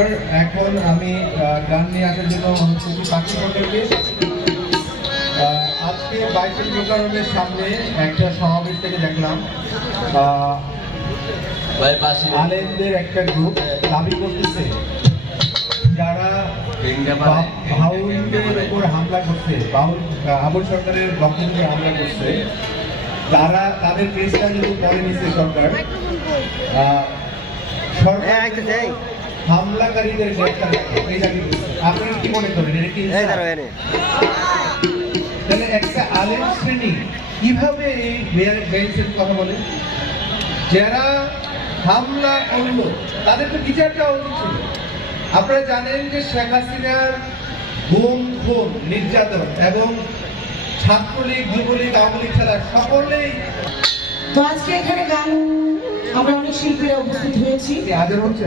সরকার। এখন আমি গান নিয়ে আসার জন্য পাখি হোটেলকে আজকে বাইতুল মোকাররমের সামনে একটা সমাবেশ থেকে দেখলাম আলেমদের একটা গ্রুপ দাবি করতেছে যারা বাউলদের উপর হামলা করছে, আবুল সরকারের বক্তব্যে হামলা করছে, তারা তাদের কেসটা যদি পরে নিচ্ছে সরকার হামলাকারীদের গ্রেফতার। আপনি কি মনে করেন তাহলে একটা আলেম শ্রেণী কিভাবে এই বেঞ্চের কথা বলে? যারা হামলা করলো তাদের তো বিচার দেওয়া উচিত ছিল। আপনারা জানেন যে শেখ হাসিনার গুম, খুন, নির্যাতন এবং ছাত্রলীগ, যুবলীগ, আওয়ামী লীগ ছাড়া সকলেই। তো আজকে এখানে গান আমরা অনেক শিল্পীরা উপস্থিত হয়েছি। আদর হচ্ছে